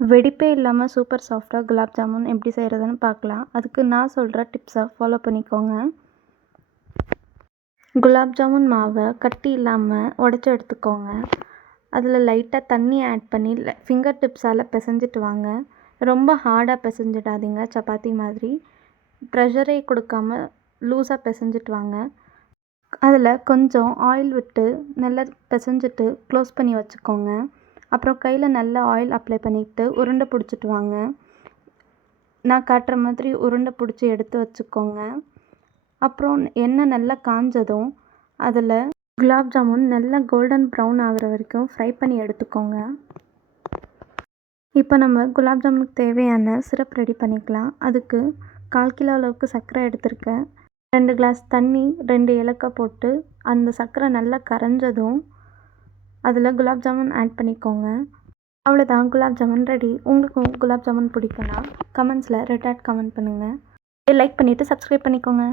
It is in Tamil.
வெடிப்பே இல்லாமல் சூப்பர் சாஃப்டாக குலாப் ஜாமுன் எப்படி செய்கிறதுன்னு பார்க்கலாம். அதுக்கு நான் சொல்கிற டிப்ஸை ஃபாலோ பண்ணிக்கோங்க. குலாப் ஜாமுன் மாவை கட்டி இல்லாமல் உடச்சி எடுத்துக்கோங்க. அதில் லைட்டாக தண்ணி ஆட் பண்ணி ஃபிங்கர் டிப்ஸால் பிசைஞ்சிட்டு வாங்க. ரொம்ப ஹார்டாக பிசைஞ்சிடாதீங்க, சப்பாத்தி மாதிரி. ப்ரெஷரே கொடுக்காம லூஸாக பிசைஞ்சிட்டு வாங்க. அதில் கொஞ்சம் ஆயில் விட்டு நல்லா பிசைஞ்சிட்டு க்ளோஸ் பண்ணி வச்சுக்கோங்க. அப்புறம் கையில் நல்லா ஆயில் அப்ளை பண்ணிவிட்டு உருண்டை பிடிச்சிட்டு வாங்க. நான் காட்டுற மாதிரி உருண்டை பிடிச்சி எடுத்து வச்சுக்கோங்க. அப்புறம் எண்ணெய் நல்லா காஞ்சதும் அதில் குலாப் ஜாமுன் நல்லா கோல்டன் ப்ரௌன் ஆகிற வரைக்கும் ஃப்ரை பண்ணி எடுத்துக்கோங்க. இப்போ நம்ம குலாப் ஜாமுனுக்கு தேவையான சிரப் ரெடி பண்ணிக்கலாம். அதுக்கு 1/4 கிலோ அளவுக்கு சர்க்கரை எடுத்திருக்கேன். 2 கிளாஸ் தண்ணி, 2 ஏலக்காய் போட்டு அந்த சர்க்கரை நல்லா கரைஞ்சதும் அதில் குலாப் ஜாமுன் ஆட் பண்ணிக்கோங்க. அவ்வளோதான், குலாப் ஜாமுன் ரெடி. உங்களுக்கும் குலாப் ஜாமுன் பிடிக்குன்னா கமெண்ட்ஸில் ரெட் ஆட் கமெண்ட் பண்ணுங்கள். லைக் பண்ணிவிட்டு சப்ஸ்கிரைப் பண்ணிக்கோங்க.